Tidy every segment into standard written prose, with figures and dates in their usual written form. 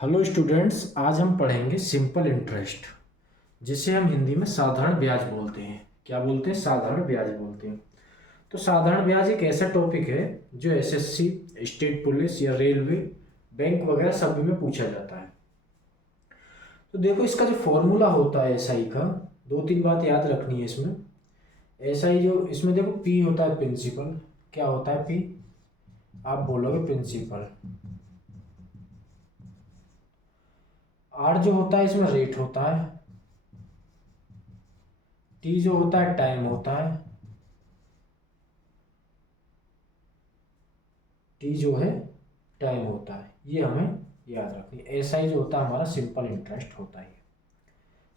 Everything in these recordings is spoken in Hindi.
हेलो स्टूडेंट्स, आज हम पढ़ेंगे सिंपल इंटरेस्ट, जिसे हम हिंदी में साधारण ब्याज बोलते हैं। क्या बोलते हैं? साधारण ब्याज बोलते हैं। तो साधारण ब्याज एक ऐसा टॉपिक है जो एसएससी, स्टेट पुलिस या रेलवे, बैंक वगैरह सभी में पूछा जाता है। तो देखो, इसका जो फॉर्मूला होता है एसआई का, दो तीन बात याद रखनी है इसमें। एसआई जो इसमें देखो, पी होता है प्रिंसिपल। क्या होता है पी? आप बोलोगे प्रिंसिपल। आर जो होता है इसमें रेट होता है। टी जो होता है टाइम होता है। टी जो है टाइम होता है। ये हमें याद रखनी है। एसआई जो होता है हमारा सिंपल इंटरेस्ट होता है।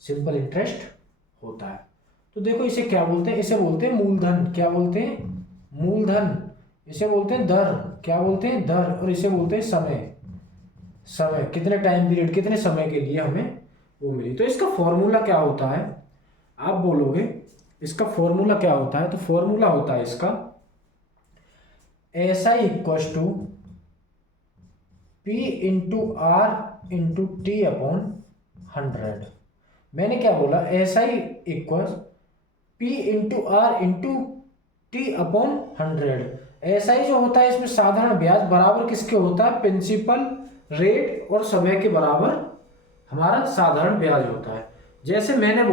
सिंपल इंटरेस्ट होता है। तो देखो, इसे क्या बोलते हैं? इसे बोलते हैं मूलधन। क्या बोलते हैं? मूलधन। इसे बोलते हैं दर। क्या बोलते हैं? दर। और इसे बोलते हैं समय। समय कितने टाइम पीरियड, कितने समय के लिए हमें वो मिली। तो इसका फॉर्मूला क्या होता है? आप बोलोगे इसका फॉर्मूला क्या होता है? तो फॉर्मूला होता है इसका S I equal to P into R into T upon 100। मैंने क्या बोला? S I equal P into R into T upon 100। S I जो होता है इसमें साधारण ब्याज बराबर किसके होता है? प्रिंसिपल, रेट और समय के बराबर हमारा साधारण ब्याज होता है। जैसे मैंने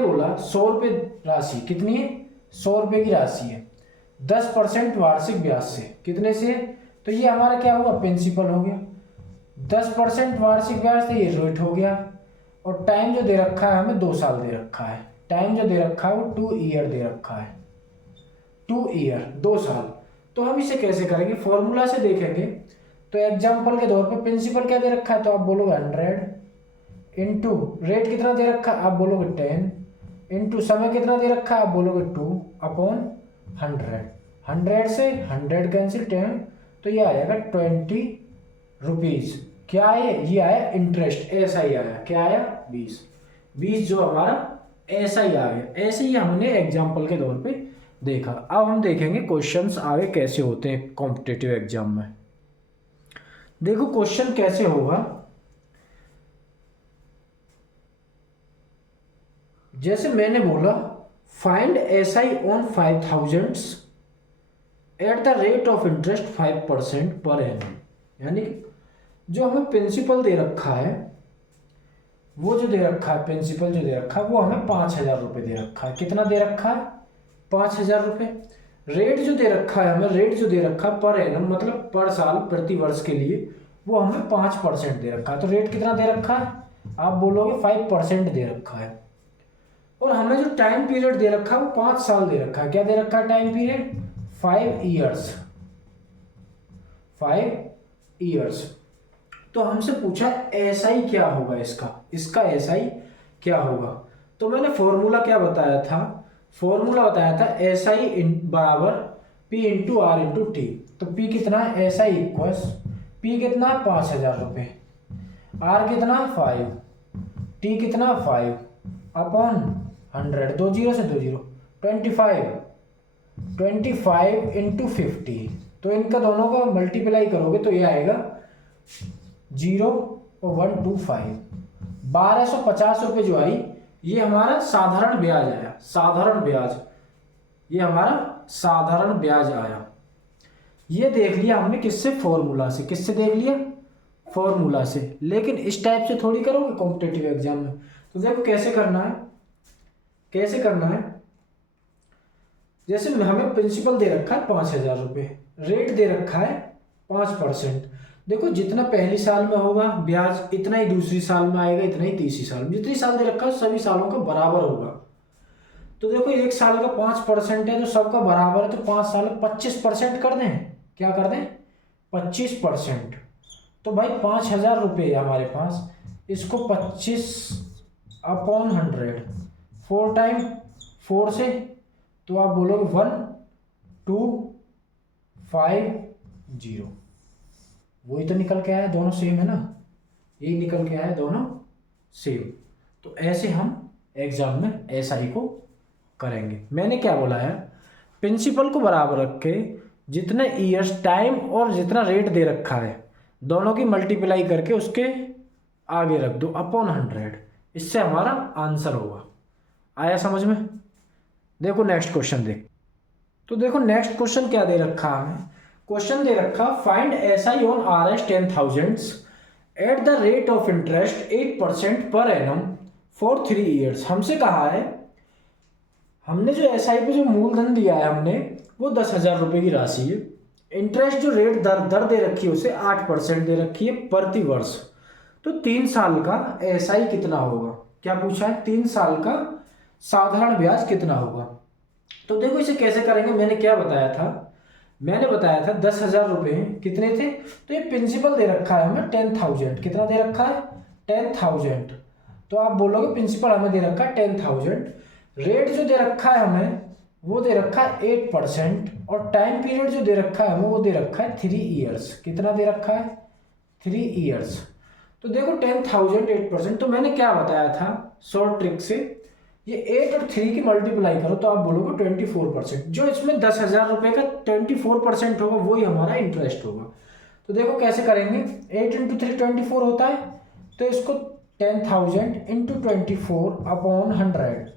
बोला 100 रुपये राशि कितनी है? 100 रुपये की राशि है। 10% वार्षिक ब्याज से, कितने से? तो ये हमारा क्या हुआ? प्रिंसिपल हो गया। 10% वार्षिक ब्याज से ये रेट हो गया। और टाइम जो दे रखा है हमें 2 साल दे रखा है। टाइम जो दे रखा है वो 2 ईयर दे रखा है। 2 ईयर, 2 साल। तो हम इसे कैसे करेंगे? फॉर्मूला से देखेंगे। तो एग्जाम्पल के तौर पे प्रिंसिपल क्या दे रखा है? तो आप बोलोगे 100 इंटू रेट कितना दे रखा है? आप बोलोगे 10 इंटू समय कितना दे रखा है? आप बोलोगे 2 अपॉन 100। 100 से 100 कैंसिल 10, तो ये आएगा 20 रुपीज। क्या है ये? आया इंटरेस्ट। ऐसा ही आया। क्या आया? 20 जो हमारा ऐसा ही आ गया। ऐसे ही हमने एग्जाम्पल के तौर पे देखा। अब हम देखेंगे क्वेश्चंस आगे कैसे होते हैं कॉम्पिटिटिव एग्जाम में। देखो क्वेश्चन कैसे होगा। जैसे मैंने बोला, find S I on 5000 at the rate of interest 5% per annum. यानी जो हमें प्रिंसिपल दे रखा है, वो जो दे रखा है, प्रिंसिपल जो दे रखा है वो हमें 5000 रुपये दे रखा है। कितना दे रखा है? 5000 रुपये। रेट जो दे रखा है हमें, रेट जो दे रखा है पर एनम, मतलब पर साल, प्रति वर्ष के लिए, वो हमें 5% दे रखा है। तो रेट कितना दे रखा है? आप बोलोगे 5% दे रखा है। और हमें जो टाइम पीरियड दे रखा है वो 5 साल दे रखा है। क्या दे रखा है टाइम पीरियड? 5 ईयर्स। 5 ईयर्स। तो हमसे पूछा एसआई क्या होगा इसका एसआई क्या होगा। तो मैंने फॉर्मूला क्या बताया था? फॉर्मूला बताया था एसआई बराबर P into R into T. तो पी कितना है? एसआई इक्वस पी कितना? 5000 रुपये। आर कितना? 5। टी कितना? 5 अपॉन 100। 2 जीरो से 2 जीरो, 25 इंटू 50। तो इनका दोनों का मल्टीप्लाई करोगे तो ये आएगा 0.125। 1250 रुपये जो आई, ये हमारा साधारण ब्याज आया। साधारण ब्याज, ये हमारा साधारण ब्याज आया। ये देख लिया हमने किससे? फॉर्मूला से। किससे देख लिया? फॉर्मूला से। लेकिन इस टाइप से थोड़ी करोगे कॉम्पिटेटिव एग्जाम में। तो देखो कैसे करना है। कैसे करना है? जैसे हमें प्रिंसिपल दे रखा है 5000 रुपये, रेट दे रखा है 5%। देखो, जितना पहली साल में होगा ब्याज, इतना ही दूसरी साल में आएगा, इतना ही तीसरी साल में। जितनी साल दे रखा है सभी सालों का बराबर होगा। तो देखो, एक साल का 5% है तो सबका बराबर है। तो 5 साल 25% कर दें। क्या कर दें? 25%। तो भाई 5000 रुपये हमारे पास, इसको 25 अपॉन 100, 4 टाइम 4 से, तो आप बोलोगे 1250। वही तो निकल के आया, दोनों सेम है ना। यही निकल के आया, दोनों सेम। तो ऐसे हम एग्जाम में एसआई को करेंगे। मैंने क्या बोला है? प्रिंसिपल को बराबर रख के जितने ईयर्स, टाइम और जितना रेट दे रखा है दोनों की मल्टीप्लाई करके उसके आगे रख दो अपॉन 100, इससे हमारा आंसर होगा। आया समझ में? देखो नेक्स्ट क्वेश्चन देख। तो देखो नेक्स्ट क्वेश्चन क्या दे रखा हमें, क्वेश्चन दे रखा find SI on RS 10,000 at the rate of interest 8% per annum for 3 years. हमसे कहा है, हमने जो SI पे जो मूलधन दिया है हमने वो 10,000 रुपये की राशि है, इंटरेस्ट जो रेट दर दे रखी है उसे 8% दे रखी है प्रति वर्ष। तो 3 साल का SI कितना होगा, क्या पूछा है, 3 साल का साधारण ब्याज कितना होगा। तो देखो इसे कैसे करेंगे, मैंने क्या बताया था, मैंने बताया था 10,000 रुपये कितने थे, तो ये प्रिंसिपल दे रखा है हमें 10,000, कितना दे रखा है 10,000। तो आप बोलोगे प्रिंसिपल हमें दे रखा है 10,000, रेट जो दे रखा है हमें वो दे रखा है 8%, और टाइम पीरियड जो दे रखा है हमें वो दे रखा है 3 ईयर्स। कितना दे रखा है 3 ईयर्स। तो देखो 10,000 8%, तो मैंने क्या बताया था शॉर्ट ट्रिक से, ये 8 और 3 की मल्टीप्लाई करो तो आप बोलोगे 24%। जो इसमें 10,000 रुपये का 24% होगा वही हमारा इंटरेस्ट होगा। तो देखो कैसे करेंगे, 8 इंटू 3 24 होता है, तो इसको 10,000 इंटू 24 अपॉन 100,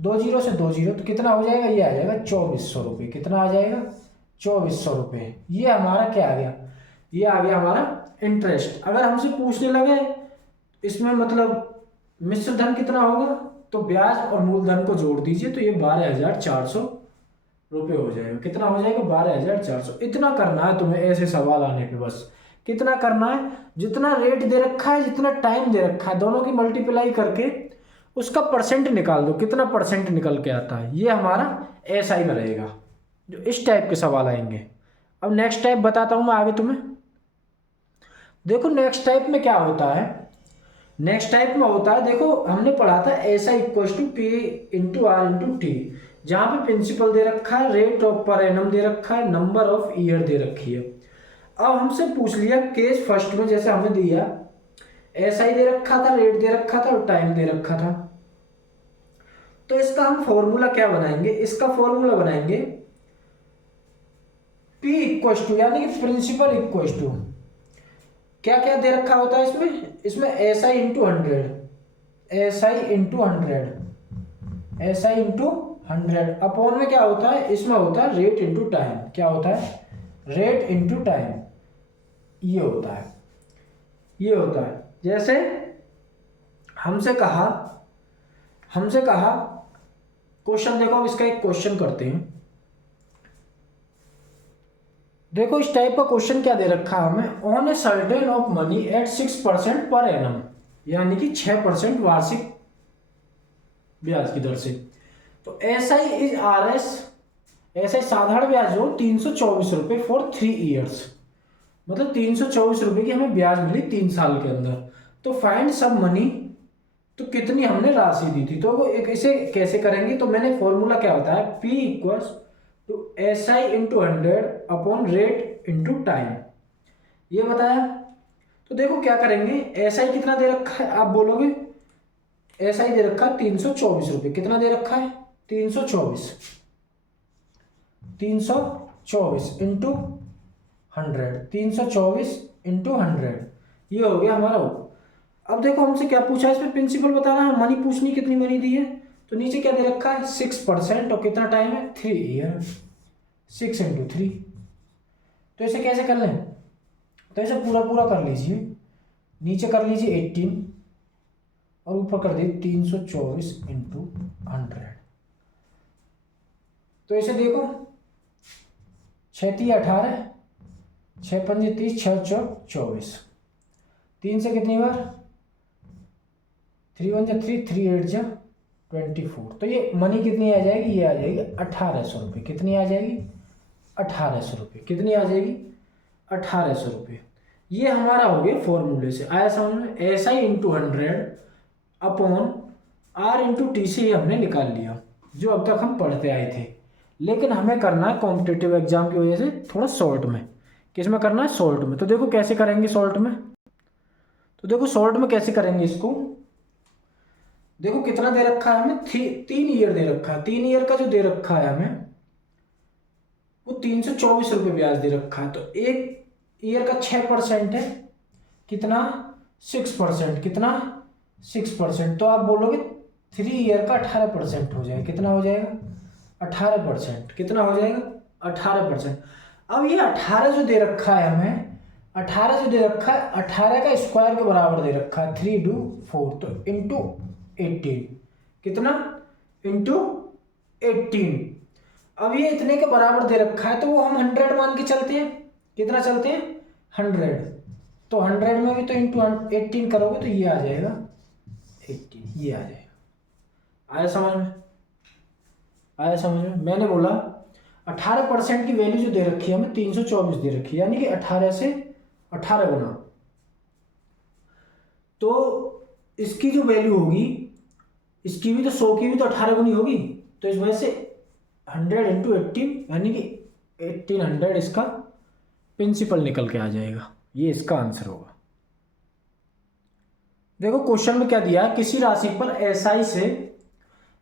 2 जीरो से 2 जीरो, तो कितना हो जाएगा, ये आ जाएगा 2,400 रुपये। कितना आ जाएगा 2,400 रुपये। ये हमारा क्या आ गया, ये आ गया हमारा इंटरेस्ट। अगर हमसे पूछने लगे इसमें मतलब मिश्र धन कितना होगा, तो ब्याज और मूलधन को जोड़ दीजिए तो ये 12,400 रुपये हो जाएगा। कितना हो जाएगा 12,400। इतना करना है तुम्हें ऐसे सवाल आने पे, बस कितना करना है, जितना रेट दे रखा है जितना टाइम दे रखा है दोनों की मल्टीप्लाई करके उसका परसेंट निकाल दो, कितना परसेंट निकल के आता है, ये हमारा SI में रहेगा। जो इस टाइप के सवाल आएंगे। अब नेक्स्ट टाइप बताता हूँ मैं आगे तुम्हें। देखो नेक्स्ट टाइप में क्या होता है, नेक्स्ट टाइप में होता है, देखो हमने पढ़ा था SI equals to P into R into T, जहाँ पे प्रिंसिपल दे रखा है, रेट ऑफ पर एनम दे रखा है, नंबर ऑफ ईयर दे रखी है। अब हमसे पूछ लिया केस फर्स्ट में, जैसे हमने दिया SI दे रखा था, रेट दे रखा था और टाइम दे रखा था, तो इसका हम फॉर्मूला क्या बनाएंगे, इसका फॉर्मूला बनाएंगे P इक्वल्स टू, यानी कि प्रिंसिपल इक्वल्स टू, क्या क्या दे रखा होता है इसमें, इसमें SI into 100, SI into 100, SI into 100 upon में क्या होता है, इसमें होता है रेट इंटू टाइम। क्या होता है, रेट इंटू टाइम, ये होता है, ये होता है। जैसे हमसे कहा क्वेश्चन, देखो अब इसका एक क्वेश्चन करते हैं। देखो इस टाइप का क्वेश्चन क्या दे रखा है हमें, on a certain of money at 6% per annum, यानी कि 6% वार्षिक ब्याज की दर से। तो SI इज RS, SI साधारण ब्याज हो 324 रुपये फॉर 3 ईयर्स, मतलब 324 रुपये की हमें ब्याज मिली 3 साल के अंदर। तो फाइंड सब मनी, तो कितनी हमने राशि दी थी, तो वो इसे कैसे करेंगे, तो मैंने फॉर्मूला क्या होता है, P equals to SI into 100 upon rate into time, ये बताया। तो देखो क्या करेंगे, SI कितना दे रखा है, आप बोलोगे SI दे रखा है 324 रुपये, कितना दे रखा है 324 इंटू 100, 324 इंटू 100, ये हो गया हमारा। अब देखो हमसे क्या पूछा है, इसमें प्रिंसिपल बताना है, मनी पूछनी कितनी मनी दी है, तो नीचे क्या दे रखा है 6% और कितना टाइम है 3 ईयर, 6 इंटू 3। तो इसे कैसे कर लें, तो इसे पूरा पूरा कर लीजिए, नीचे कर लीजिए 18 और ऊपर कर दिए 324 इंटू 100। तो इसे देखो 6 3 18, 6 5 30, 6 4 24, 3 से कितनी बार 3 1 3, 3 8 24। तो ये मनी कितनी आ जाएगी, ये आ जाएगी 1,800 रुपये। कितनी आ जाएगी 1,800 रुपये, कितनी आ जाएगी 1,800 रुपये। ये हमारा हो गया फॉर्मूले से, आया समझ में, SI into 100 upon R into T से ये हमने निकाल लिया, जो अब तक हम पढ़ते आए थे। लेकिन हमें करना है कॉम्पिटिटिव एग्जाम की वजह से थोड़ा शॉर्ट में, किस में करना है, शॉर्ट में। तो देखो कैसे करेंगे शॉर्ट में, तो देखो शॉर्ट में कैसे करेंगे इसको, देखो कितना दे रखा है हमें, 3 ईयर दे रखा है, 3 ईयर का जो दे रखा है हमें वो 324 रुपये ब्याज दे रखा है। तो ईयर का 6% है, कितना 6%, कितना 6%, तो आप बोलोगे 3 ईयर का 18% हो जाएगा, कितना हो जाएगा 18%, कितना हो जाएगा 18%। अब ये 18 जो दे रखा है हमें, 18 जो दे रखा है, 18 का स्क्वायर के बराबर दे रखा है, 3 2 4, तो इंटू 18, कितना इंटू 18। अब ये इतने के बराबर दे रखा है तो वो हम 100 मान के चलते हैं, कितना चलते हैं 100, तो 100 में भी तो इंटू 18 करोगे तो ये आ जाएगा 18, ये आ जाएगा। आया समझ में, आया समझ में। मैंने बोला 18% की वैल्यू जो दे रखी है हमें 324 दे रखी है, यानी कि 18 से 18 गुना, तो इसकी जो वैल्यू होगी, इसकी भी तो 100 की भी तो 18 गुनी होगी, तो इस वजह से 100 इंटू 18 यानी कि 1800 इसका प्रिंसिपल निकल के आ जाएगा, ये इसका आंसर होगा। देखो क्वेश्चन में क्या दिया है, किसी राशि पर एसआई से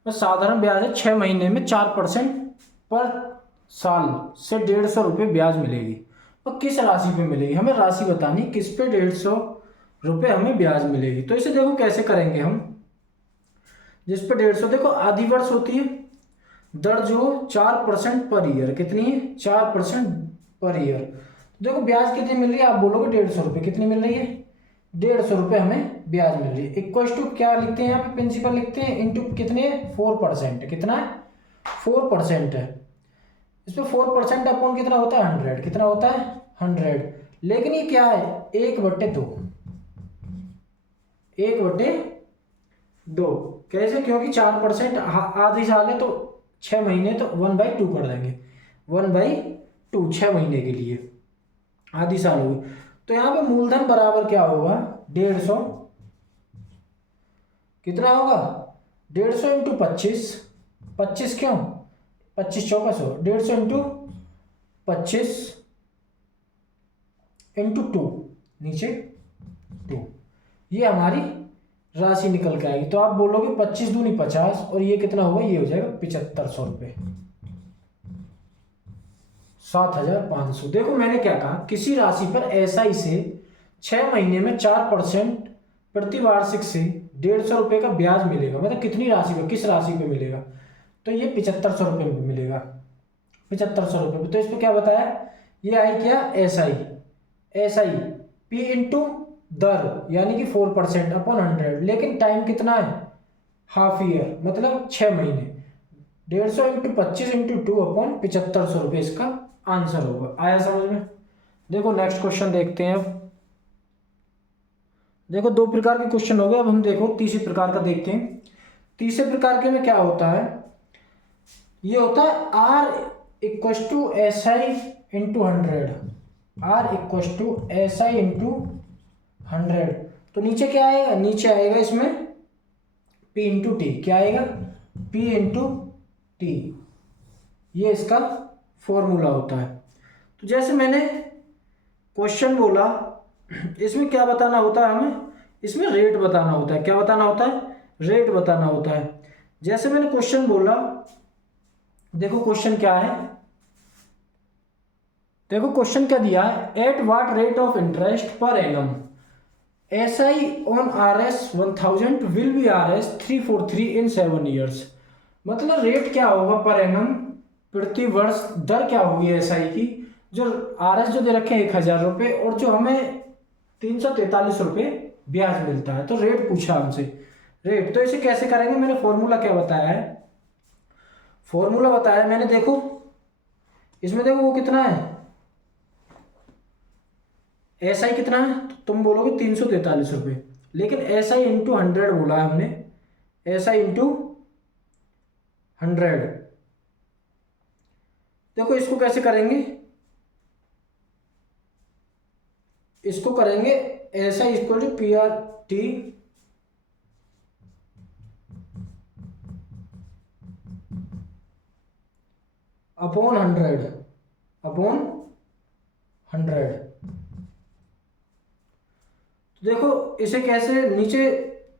साधारण ब्याज है 6 महीने में 4% पर साल से 150 रुपये ब्याज मिलेगी, और किस राशि पे मिलेगी, हमें राशि बतानी, किस पे 150 रुपये हमें ब्याज मिलेगी। तो इसे देखो कैसे करेंगे हम, जिस पे 150, देखो आधी वर्ष होती है, दर जो 4% पर ईयर, कितनी है 4% पर ईयर। देखो ब्याज कितनी मिल रही है, आप बोलोगे 150 रुपये, कितनी मिल रही है 150 रुपये हमें ब्याज मिल रही है। इक्वल टू क्या लिखते हैं यहाँ पे, प्रिंसिपल लिखते हैं, इंटू कितने 4%, कितना है 4% है, इस पर 4% अपॉन कितना होता है 100, कितना होता है 100, लेकिन ये क्या है 1/2, 1/2, कैसे, क्योंकि 4% आधी साल है तो 6 महीने, तो 1/2 कर देंगे, 1/2 6 महीने के लिए आधी साल होगी। तो यहाँ पे मूलधन बराबर क्या होगा 150, कितना होगा 150 इंटू 25, 25 क्यों 25 चौका 100, 150 इंटू 25 इंटू 2, नीचे 2, ये हमारी राशि निकल के आएगी। तो आप बोलोगे 25 दूनी 50, और ये कितना होगा, ये हो जाएगा 7500 रुपये, 7500। देखो मैंने क्या कहा, किसी राशि पर एसआई से 6 महीने में 4% प्रति वार्षिक से 150 रुपये का ब्याज मिलेगा, मतलब कितनी राशि पे, किस राशि पे मिलेगा, तो ये 7500 रुपये में मिलेगा, 7500 रुपये पे। तो इस पर क्या बताया, ये आई क्या एसआई, एसआई पी इंटू दर यानी कि 4% अपॉन 100, लेकिन टाइम कितना है हाफ ईयर, मतलब 6 महीने, 150 इंटू 25 इंटू 2 अपॉन 7500 रुपये इसका आंसर होगा। आया समझ में। देखो नेक्स्ट क्वेश्चन देखते हैं। अब देखो 2 प्रकार के क्वेश्चन हो गए, अब हम देखो तीसरे प्रकार का देखते हैं। तीसरे प्रकार के में क्या होता है, ये होता है R equals to S I into 100, R equals to S I into 100। तो नीचे क्या आएगा, नीचे आएगा इसमें P इंटू टी, क्या आएगा P इंटू टी, ये इसका फॉर्मूला होता है। तो जैसे मैंने क्वेश्चन बोला, इसमें क्या बताना होता है हमें, इसमें रेट बताना होता है, क्या बताना होता है, रेट बताना होता है। जैसे मैंने क्वेश्चन बोला, देखो क्वेश्चन क्या है, देखो क्वेश्चन क्या दिया है, at what rate of interest per annum SI on RS 1000 will be RS 343 in 7 years। मतलब रेट क्या होगा पर एनम, प्रति वर्ष दर क्या होगी SI की, जो RS जो दे रखे हैं 1000 रुपये, और जो हमें 343 रुपये ब्याज मिलता है। तो रेट पूछा हमसे, रेट, तो इसे कैसे करेंगे, मैंने फॉर्मूला क्या बताया है, फॉर्मूला बताया मैंने, देखो इसमें देखो वो कितना है SI कितना है, तो तुम बोलोगे 343 रुपये, लेकिन SI इंटू 100 बोला है हमने, SI इंटू 100। देखो इसको कैसे करेंगे, इसको करेंगे SI equal to PRT upon 100, upon 100। देखो इसे कैसे, नीचे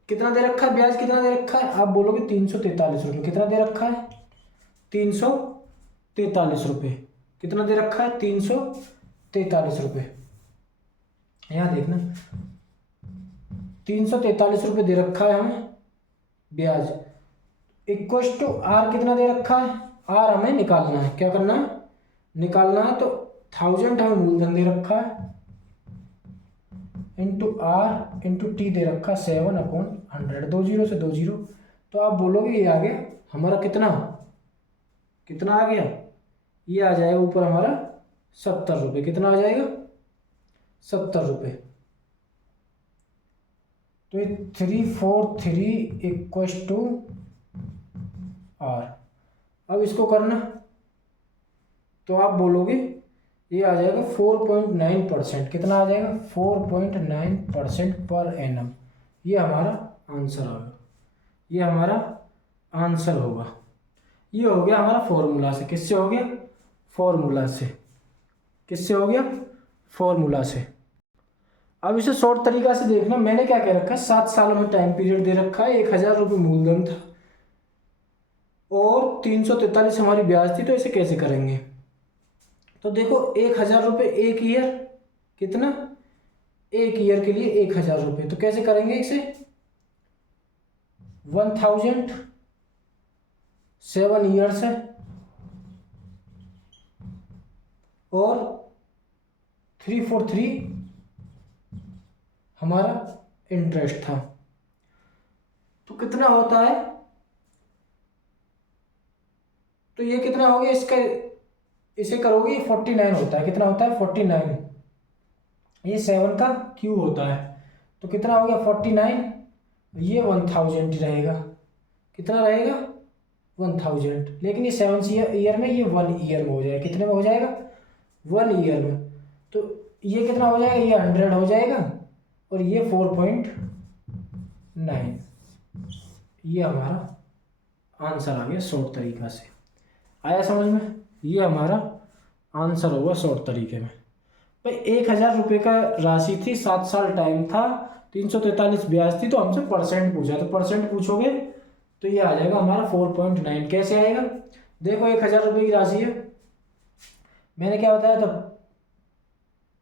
कितना दे रखा है ब्याज, कितना दे रखा है, आप बोलोगे 343 रुपये, कितना दे रखा है 343 रुपये, कितना दे रखा है 343 रुपये। यहाँ देखना 343 रुपये दे रखा है हमें ब्याज, इक्वल टू आर कितना दे रखा है, आर हमें निकालना है, क्या करना है, निकालना है। तो 1000 हमें मूलधन दे रखा है इंटू आर इंटू टी दे रखा 7/100, 2 जीरो से 2 जीरो। तो आप बोलोगे ये आ गया हमारा कितना, कितना आ गया, ये आ जाएगा ऊपर हमारा 70 रुपये। कितना आ जाएगा, 70 रुपये। तो ये 343 इक्वल टू आर। अब इसको करना तो आप बोलोगे ये आ जाएगा 4.9%। कितना आ जाएगा, 4.9% पर एनम। ये हमारा आंसर होगा, ये हमारा आंसर होगा। ये हो गया हमारा फॉर्मूला से। किससे हो गया, फॉर्मूला से। किससे हो गया, फॉर्मूला से। अब इसे शॉर्ट तरीका से देखना, मैंने क्या कह रखा है, 7 सालों में टाइम पीरियड दे रखा है, 1000 रुपये मूलधन था और 343 हमारी ब्याज थी। तो इसे कैसे करेंगे, तो देखो 1000 रुपये एक ईयर, कितना, एक ईयर के लिए 1000 रुपये। तो कैसे करेंगे इसे, 1000 7 ईयर्स है और 343 हमारा इंटरेस्ट था। तो कितना होता है, तो ये कितना हो गया इसका, इसे करोगे 49 होता है। कितना होता है, 49। ये 7 का क्यूब होता है। तो कितना हो गया 49, ये 1000 रहेगा। कितना रहेगा, 1000। लेकिन ये 7 ईयर में, ये 1 ईयर में हो जाएगा। कितने में हो जाएगा, 1 ईयर में। तो ये कितना हो जाएगा, ये 100 हो जाएगा और ये 4.9। ये हमारा आंसर आ गया शॉर्ट तरीका से। आया समझ में, ये हमारा आंसर होगा शॉर्ट तरीके में। भाई 1000 रुपये का राशि थी, 7 साल टाइम था, 343 ब्याज थी, तो हमसे परसेंट पूछा। तो परसेंट पूछोगे तो ये आ जाएगा हमारा 4.9। कैसे आएगा, देखो 1000 रुपये की राशि है, मैंने क्या बताया था,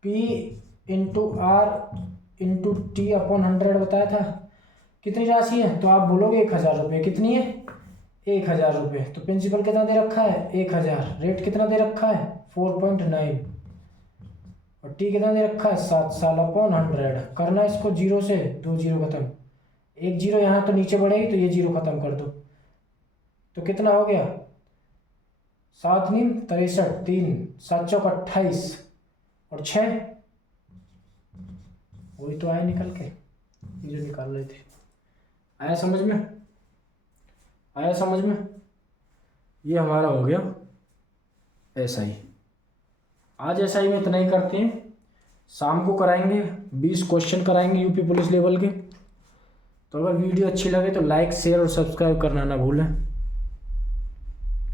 P into R into T upon 100 बताया था। कितनी राशि है, तो आप बोलोगे 1000 रुपये। कितनी है, 1000 रुपये। तो प्रिंसिपल कितना दे रखा है, 1000। रेट कितना दे रखा है, 4.9। और टी कितना दे रखा है, 7 साल अपॉन 100। करना इसको 0 से 2 जीरो खत्म, 1 जीरो यहाँ तो नीचे बढ़ेगी, तो ये 0 खत्म कर दो। तो कितना हो गया, 7 नीम 63, 3 7 चौक 28 और 6, वही तो आए निकल के, ये जो निकाल रहे थे। आया समझ में, आया समझ में। ये हमारा हो गया SI। आज SI में इतना ही करते हैं, शाम को कराएंगे 20 क्वेश्चन कराएंगे यूपी पुलिस लेवल के। तो अगर वीडियो अच्छी लगे तो लाइक शेयर और सब्सक्राइब करना ना भूलें।